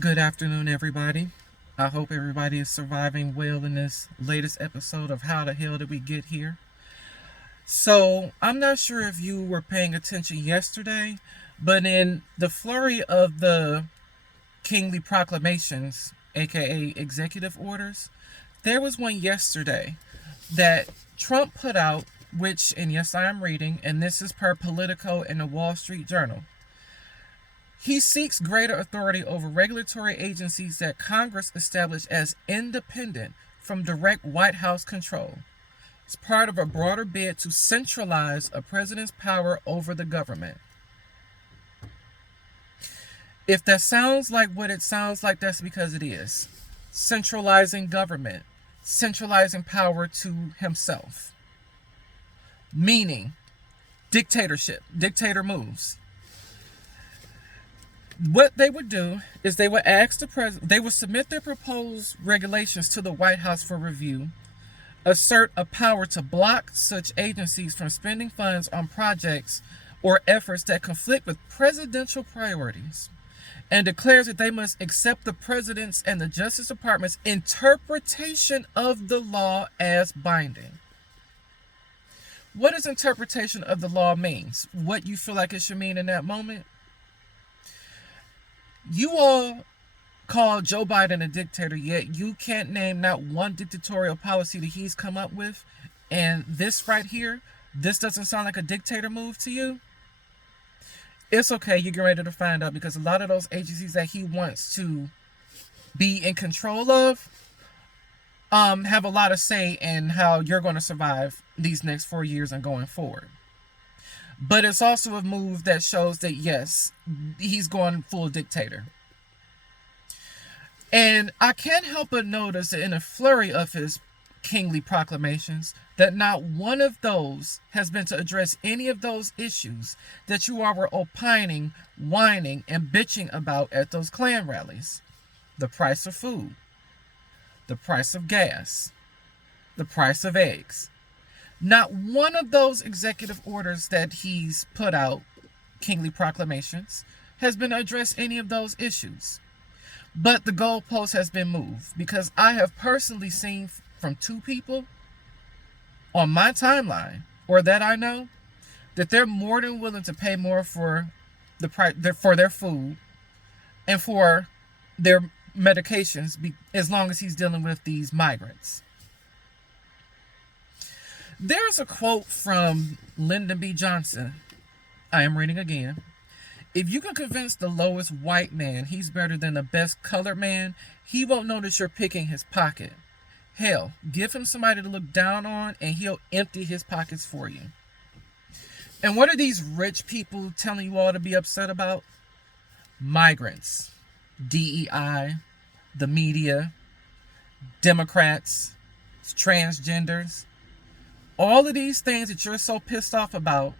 Good afternoon, everybody. I hope everybody is surviving well in this latest episode of How the Hell Did We Get Here? So, I'm not sure if you were paying attention yesterday, but in the flurry of the kingly proclamations, aka executive orders, there was one yesterday that Trump put out, which, and yes, I am reading, and this is per Politico and the Wall Street Journal. He seeks greater authority over regulatory agencies that Congress established as independent from direct White House control. It's part of a broader bid to centralize a president's power over the government. If that sounds like what it sounds like, that's because it is. Centralizing government, centralizing power to himself. Meaning, dictatorship, dictator moves. What they would do is they would ask the president, they would submit their proposed regulations to the White House for review, assert a power to block such agencies from spending funds on projects or efforts that conflict with presidential priorities, and declares that they must accept the president's and the Justice Department's interpretation of the law as binding. What does interpretation of the law means? What you feel like it should mean in that moment? You all call Joe Biden a dictator, yet you can't name not one dictatorial policy that he's come up with. And this right here, this doesn't sound like a dictator move to you? It's okay, you're getting ready to find out, because a lot of those agencies that he wants to be in control of have a lot of say in how you're going to survive these next 4 years and going forward. But it's also a move that shows that, yes, he's going full dictator. And I can't help but notice that in a flurry of his kingly proclamations, that not one of those has been to address any of those issues that you all were opining, whining, and bitching about at those Klan rallies. The price of food, the price of gas, the price of eggs. Not one of those executive orders that he's put out, kingly proclamations, has been to address any of those issues. But the goalpost has been moved, because I have personally seen from two people on my timeline, or that I know, that they're more than willing to pay more for for their food and for their medications, as long as he's dealing with these migrants. There's a quote from Lyndon B. Johnson. I am reading again. If you can convince the lowest white man he's better than the best colored man, he won't notice you're picking his pocket. Hell, give him somebody to look down on and he'll empty his pockets for you. And what are these rich people telling you all to be upset about? Migrants, DEI, the media, Democrats, transgenders. All of these things that you're so pissed off about,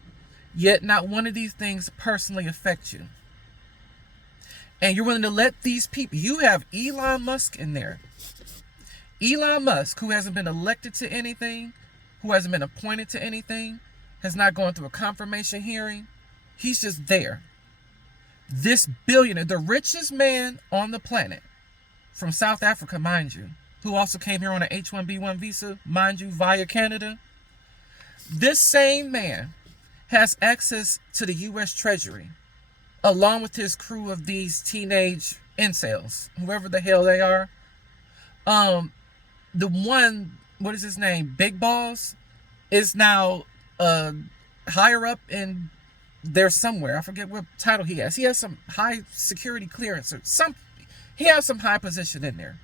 yet not one of these things personally affect you. And you're willing to let these people, you have Elon Musk in there. Elon Musk, who hasn't been elected to anything, who hasn't been appointed to anything, has not gone through a confirmation hearing. He's just there. This billionaire, the richest man on the planet, from South Africa, mind you, who also came here on an H-1B1 visa, mind you, via Canada. This same man has access to the U.S. Treasury, along with his crew of these teenage incels, whoever the hell they are. The one, what is his name, Big Balls, is now higher up in there somewhere. I forget what title he has. He has some high security clearance or some. He has some high position in there.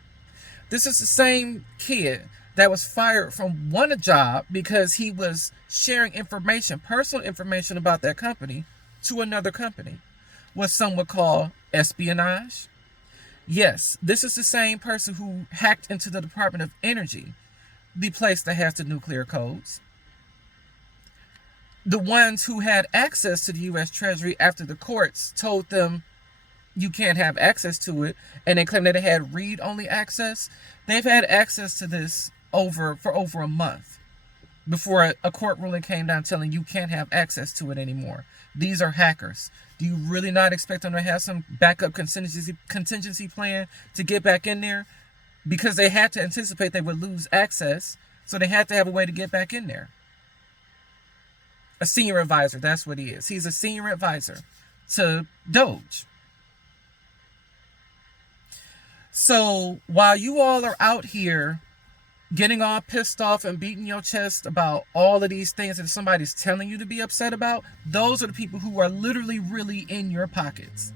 This is the same kid that was fired from one job because he was sharing information, personal information about that company to another company. What some would call espionage. Yes, this is the same person who hacked into the Department of Energy, the place that has the nuclear codes. The ones who had access to the U.S. Treasury after the courts told them you can't have access to it, and they claimed that they had read-only access. They've had access to this for over a month. before a court ruling came down telling you can't have access to it anymore. These are hackers. Do you really not expect them to have some backup contingency plan to get back in there? Because they had to anticipate they would lose access, so they had to have a way to get back in there. A senior advisor, that's what he is. He's a senior advisor to Doge. So while you all are out here getting all pissed off and beating your chest about all of these things that somebody's telling you to be upset about, those are the people who are literally really in your pockets.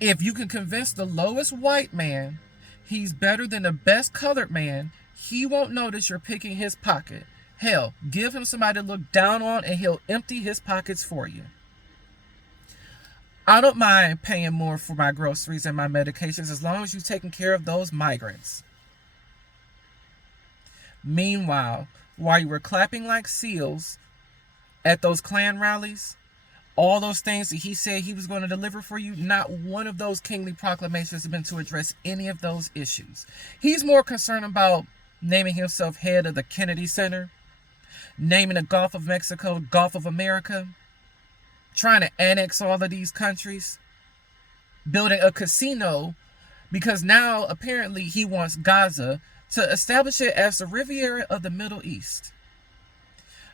If you can convince the lowest white man he's better than the best colored man, he won't notice you're picking his pocket. Hell, give him somebody to look down on and he'll empty his pockets for you. I don't mind paying more for my groceries and my medications as long as you're taking care of those migrants. Meanwhile, while you were clapping like seals at those Klan rallies, all those things that he said he was going to deliver for you, not one of those kingly proclamations has been to address any of those issues. He's more concerned about naming himself head of the Kennedy Center, naming the Gulf of Mexico, Gulf of America, trying to annex all of these countries, building a casino, because now apparently he wants Gaza to establish it as the Riviera of the Middle East.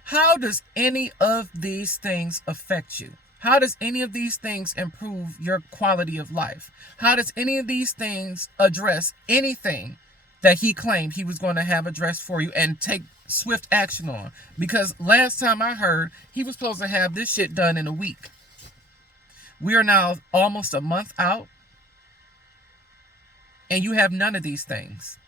How does any of these things affect you? How does any of these things improve your quality of life? How does any of these things address anything that he claimed he was going to have addressed for you and take swift action on? Because last time I heard, he was supposed to have this shit done in a week. We are now almost a month out, and you have none of these things.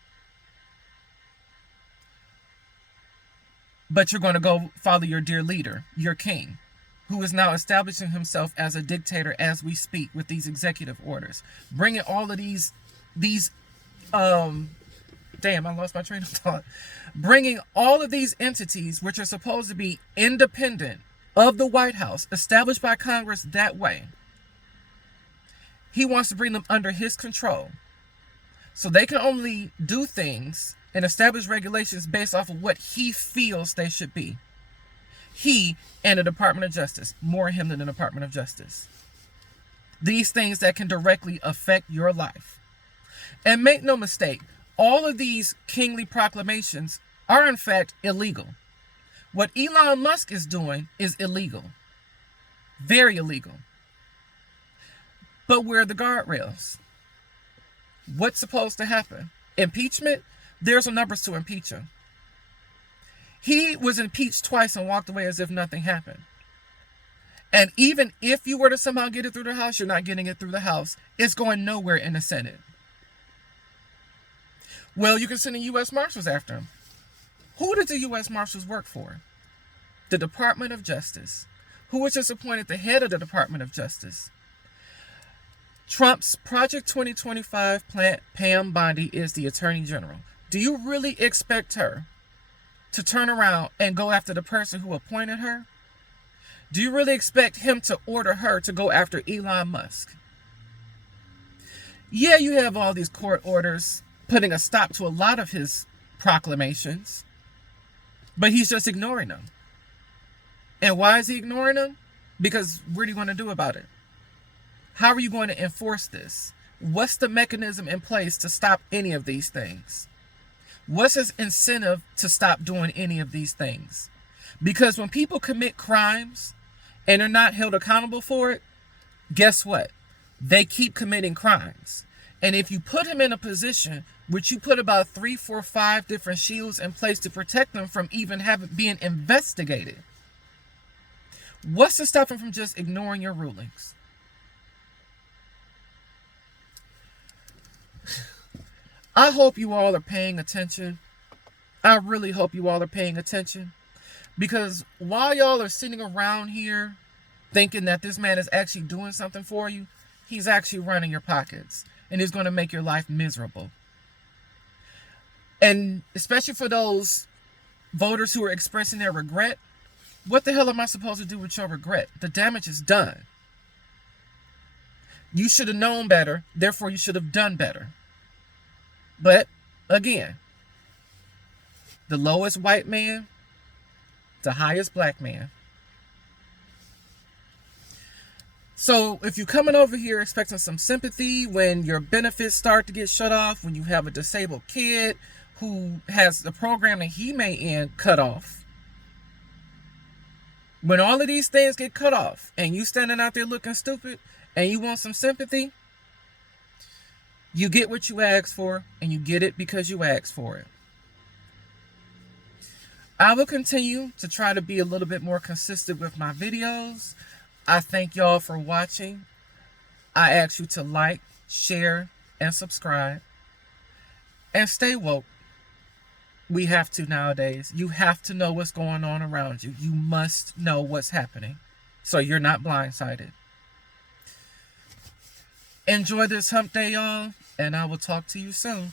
But you're going to go follow your dear leader, your king, who is now establishing himself as a dictator as we speak with these executive orders. Bringing all of these damn, I lost my train of thought. Bringing all of these entities, which are supposed to be independent of the White House, established by Congress that way. He wants to bring them under his control. So they can only do things and establish regulations based off of what he feels they should be. He and the Department of Justice, more him than the Department of Justice. These things that can directly affect your life. And make no mistake, all of these kingly proclamations are in fact illegal. What Elon Musk is doing is illegal. Very illegal. But where are the guardrails? What's supposed to happen? Impeachment? There's no numbers to impeach him. He was impeached twice and walked away as if nothing happened. And even if you were to somehow get it through the House, you're not getting it through the House. It's going nowhere in the Senate. Well, you can send the U.S. Marshals after him. Who did the U.S. Marshals work for? The Department of Justice. Who was just appointed the head of the Department of Justice? Trump's Project 2025 plant, Pam Bondi, is the Attorney General. Do you really expect her to turn around and go after the person who appointed her? Do you really expect him to order her to go after Elon Musk? Yeah, you have all these court orders putting a stop to a lot of his proclamations, but he's just ignoring them. And why is he ignoring them? Because what are you going to do about it? How are you going to enforce this? What's the mechanism in place to stop any of these things? What's his incentive to stop doing any of these things? Because when people commit crimes and are not held accountable for it, guess what? They keep committing crimes. And if you put him in a position which you put about 3, 4, 5 different shields in place to protect them from even being investigated, what's to stop him from just ignoring your rulings? I hope you all are paying attention. I really hope you all are paying attention. Because while y'all are sitting around here thinking that this man is actually doing something for you, he's actually running your pockets. And he's going to make your life miserable. And especially for those voters who are expressing their regret, what the hell am I supposed to do with your regret? The damage is done. You should have known better, therefore you should have done better. But, again, The lowest white man, the highest black man. So if you're coming over here expecting some sympathy when your benefits start to get shut off, when you have a disabled kid who has the program that he may end cut off, when all of these things get cut off and you standing out there looking stupid and you want some sympathy, you get what you asked for, and you get it because you asked for it. I will continue to try to be a little bit more consistent with my videos. I thank y'all for watching. I ask you to like, share, and subscribe. And stay woke. We have to nowadays. You have to know what's going on around you. You must know what's happening so you're not blindsided. Enjoy this hump day, y'all, and I will talk to you soon.